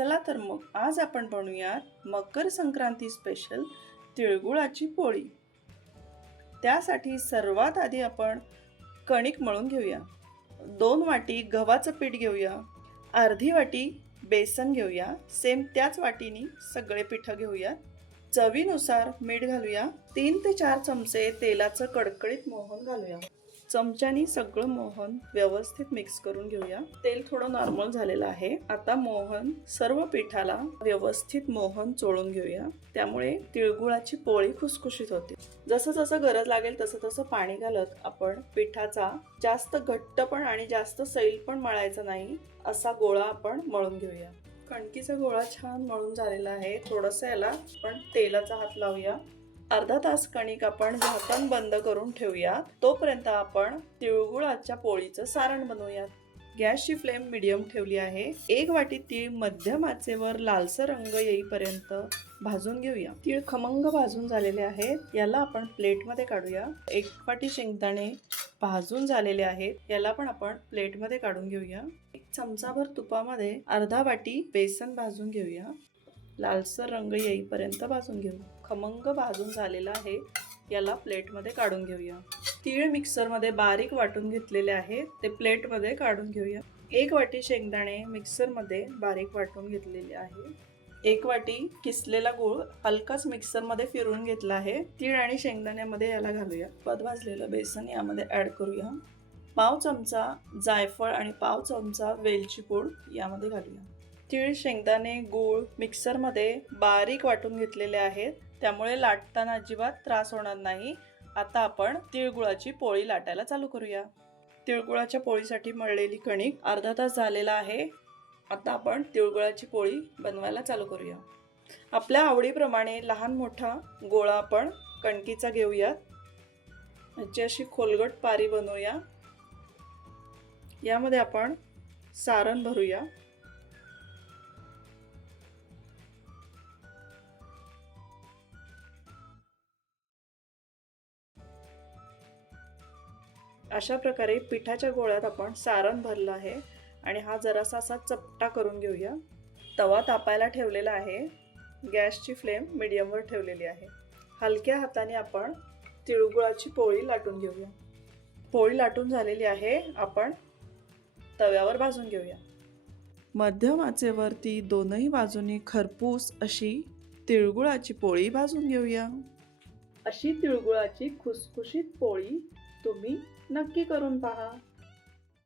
चला तर मग आज आपण बनवूयात मकर संक्रांती स्पेशल तिळगुळाची पोळी। त्यासाठी सर्वात आधी आपण कणिक मळून घेऊया। 2 वाटी गव्हाचं पीठ घेऊया, अर्धी वाटी बेसन घेऊया, सेम त्याच वाटीनी सगळे पीठ घेऊया। चवीनुसार मीठ घालूया, 3 ते 4 चमचे तेलाचं कडकडीत मोहन घालूया। चमच्यानी सगळं मोहन व्यवस्थित मिक्स करून घेऊया। तेल थोडं नॉर्मल झालेलं आहे। आता मोहन सर्व पिठाला व्यवस्थित मोहन चोळून घेऊया, त्यामुळे तिळगुळाची पोळी खुसखुशीत होते। जसं जसं गरज लागेल तसं तसं पाणी घालत आपण पिठाचा जास्त घट्ट पण आणि जास्त सैल पण मळायचा नाही असा गोळा आपण मळून घेऊया। कणकीचा गोळा छान मळून झालेला आहे। थोडंसं याला आपण तेलाचा हात लावूया। अर्धा तास कणिक आपण झाकण बंद करून ठेवूया। तोपर्यंत आपण तिळगुळाच्या पोळीचं सारण बनवूया। गॅसची फ्लेम मीडियम ठेवली आहे। 1 वाटी तीळ मध्यम आचेवर लालसर रंग येईपर्यंत भाजून घेऊया। तीळ खमंग भाजून झालेले आहेत, याला आपण प्लेटमध्ये काढूया। 1 वाटी शेंगदाणे भाजून झालेले आहेत, याला पण आपण प्लेटमध्ये काढून घेऊया। 1 चमचाभर तुपामध्ये अर्धा वाटी बेसन भाजून घेऊया। लालसर रंग येईपर्यंत भाजून घेऊ। खमंग भाजून झालेला आहे, याला प्लेटमध्ये काढून घेऊया। तीळ मिक्सरमध्ये बारीक वाटून घेतलेले आहे, ते प्लेटमध्ये काढून घेऊया। 1 वाटी शेंगदाणे मिक्सरमध्ये बारीक वाटून घेतलेले आहे। 1 वाटी किसलेला गूळ हलकाच मिक्सरमध्ये फिरवून घेतला आहे। तीळ आणि शेंगदाण्यामध्ये याला घालूया। भाजलेलं बेसन यामध्ये ऍड करूया। पाव चमचा जायफळ आणि पाव चमचा वेलची पूड यामध्ये घालूया। तीळ शेंगदाणे गूळ मिक्सरमध्ये बारीक वाटून घेतलेले आहेत, त्यामुळे लाटताना अजिबात त्रास होणार नाही। आता आपण तिळगुळाची पोळी लाटायला चालू करूया। तिळगुळाच्या पोळीसाठी मळलेली कणिक अर्धा तास झालेला आहे। आता आपण तिळगुळाची पोळी बनवायला चालू करूया। आपल्या आवडीप्रमाणे लहान मोठा गोळा आपण कणकीचा घेऊया। याची अशी खोलगट पारी बनवूया। यामध्ये आपण सारण भरूया। अशा प्रकारे पिठाच्या गोळ्यात आपण सारण भरलं आहे आणि हा जरासा असा चपटा करून घेऊया। तवा तापायला ठेवलेला आहे। गॅसची फ्लेम मीडियमवर ठेवलेली आहे। हलक्या हाताने आपण तिळगुळाची पोळी लाटून घेऊया। पोळी लाटून झालेली आहे, आपण तव्यावर भाजून घेऊया। मध्यम आचेवरती दोनही बाजूनी खरपूस अशी तिळगुळाची पोळी भाजून घेऊया। अशी तिळगुळाची खुसखुशीत पोळी तुम्ही नक्की करून पहा।